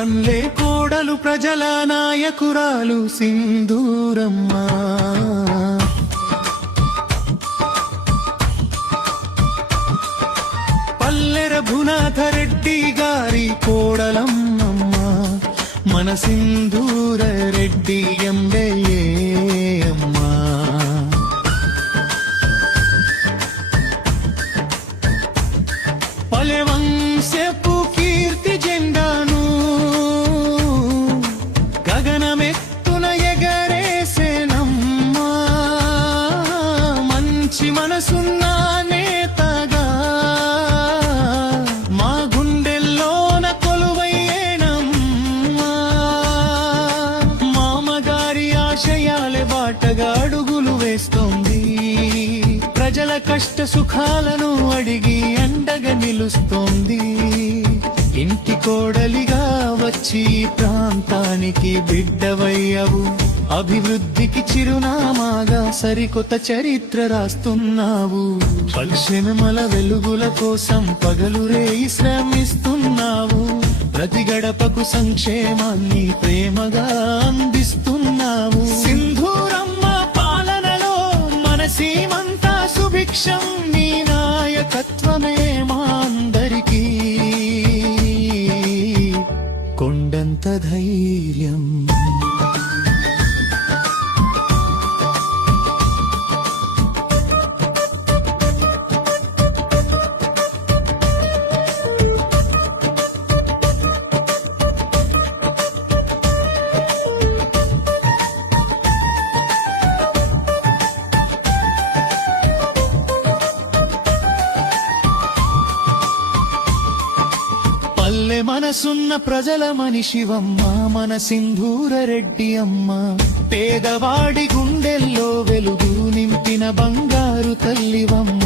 పల్లె కోడలు ప్రజల నాయకురాలు సింధూరమ్మ. పల్లె రఘునాథ రెడ్డి గారి కోడలమ్మమ్మ, మన సింధూర రెడ్డి ఎమ్మెల్యే అమ్మా. పల్లె వంశపు కీర్తి జెండాను గగనమెత్తున ఎగరేసేనమ్మా. మంచి మనసున్న నేతగా మా గుండెల్లోన కొలువయ్యేనమ్మా. మామగారి ఆశయాలే బాటగా అడుగులు వేస్తోంది. ప్రజల కష్ట సుఖాలను అడిగి అండగా నిలుస్తోంది. ఇంటి కోడలిగా వచ్చి ప్రాంతానికి బిడ్డవయ్యవు. అభివృద్ధికి చిరునామాగా సరికొత్త చరిత్ర రాస్తున్నావు. పల్సెనమల వెలుగుల కోసం పగలు రేయి శ్రమిస్తున్నావు. ప్రతి గడపకు సంక్షేమాన్ని ప్రేమగా అందిస్తున్నావు. సింధూరమ్మ పాలనలో మన సీమంతా సుభిక్షం. నీ నాయకత్వమే మా అందరికీ కొండంత ధైర్యం. పల్లె మనసున్న ప్రజల మనిషివమ్మ, మన సింధూర రెడ్డి అమ్మ. పేదవాడి గుండెల్లో వెలుగు నింపిన బంగారు తల్లివమ్మ.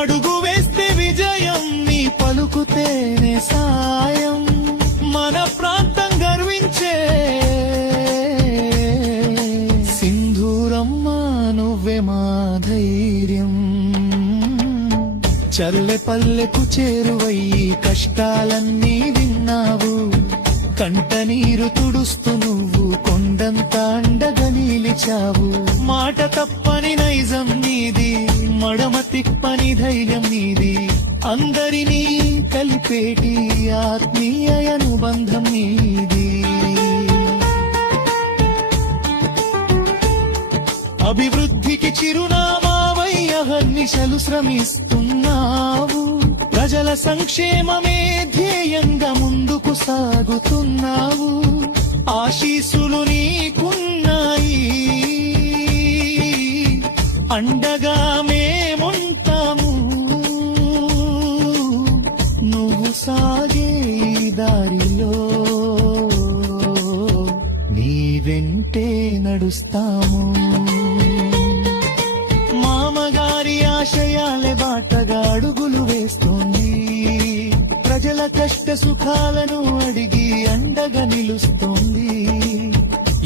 అడుగు వేస్తే విజయం, నీ పలుకుతేనే సాయం. మన ప్రాంతం గర్వించే సింధూరమ్మ, నువ్వే మా ధైర్యం. చల్లె పల్లెకు చేరువయ్యి కష్టాలన్నీ విన్నావు. కంట నీరు తుడుస్తూ నువ్వు కొండంత అండగా నిలిచావు. మాట తప్పని నైజం నీది, మడమ తిప్పని ధైర్యం నీది. అందరినీ కలిపేటి ఆత్మీయ అనుబంధం నీది. అభివృద్ధికి చిరునామావై అహర్నిశలు శ్రమిస్తున్నావు. ప్రజల సంక్షేమమే ధ్యేయంగా ముందుకు సాగుతున్నావు. ఆశీస్సులు నీకున్నాయి, అండగా మేముంటాము. నువ్వు సాగే దారిలో నీ వెంటే నడుస్తాము. మామగారి ఆశయాలే బాటగా అడుగులు వేస్తోంది. ప్రజల కష్ట సుఖాలను అడిగి అండగా నిలుస్తోంది.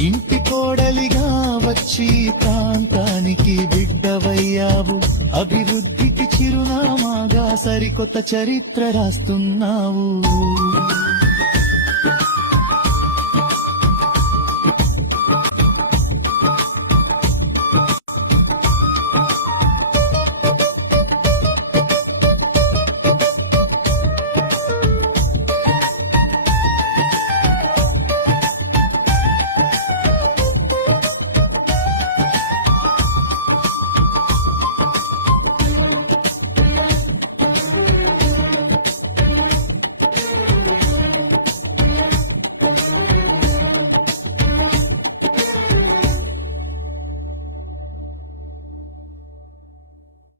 ఇంటి కోడలిగా వచ్చి ప్రాంతానికి బిడ్డవయ్యావు. అభివృద్ధికి చిరునామాగా సరికొత్త చరిత్ర రాస్తున్నావు.